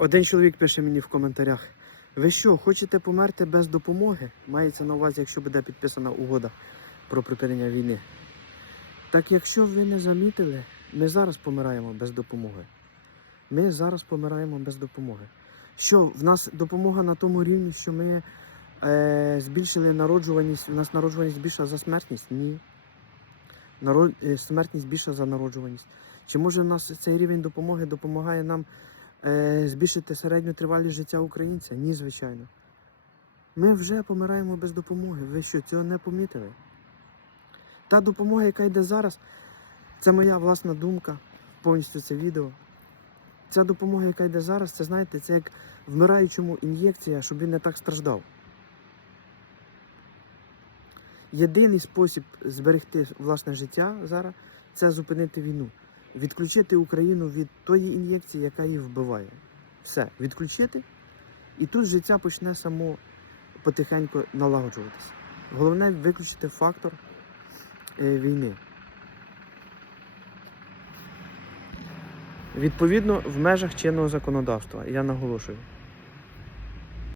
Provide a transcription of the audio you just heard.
Один чоловік пише мені в коментарях: ви що, хочете померти без допомоги? Мається на увазі, якщо буде підписана угода про припинення війни. Так якщо ви не замітили, ми зараз помираємо без допомоги. Ми зараз помираємо без допомоги. Що в нас допомога на тому рівні, що ми е, збільшили народжуваність, у нас народжуваність більша за смертність? Ні. Народ, е, смертність більша за народжуваність. Чи може в нас цей рівень допомоги допомагає нам збільшити середню тривалість життя українця? Ні, звичайно. Ми вже помираємо без допомоги. Ви що, цього не помітили? Та допомога, яка йде зараз, це моя власна думка, повністю це відео. Ця допомога, яка йде зараз, це знаєте, це як вмираючому ін'єкція, щоб він не так страждав. Єдиний спосіб зберегти власне життя зараз це зупинити війну, відключити Україну від тої ін'єкції, яка її вбиває. Все, відключити, і тут життя почне само потихеньку налагоджуватися. Головне виключити фактор е, війни. Відповідно, в межах чинного законодавства, я наголошую.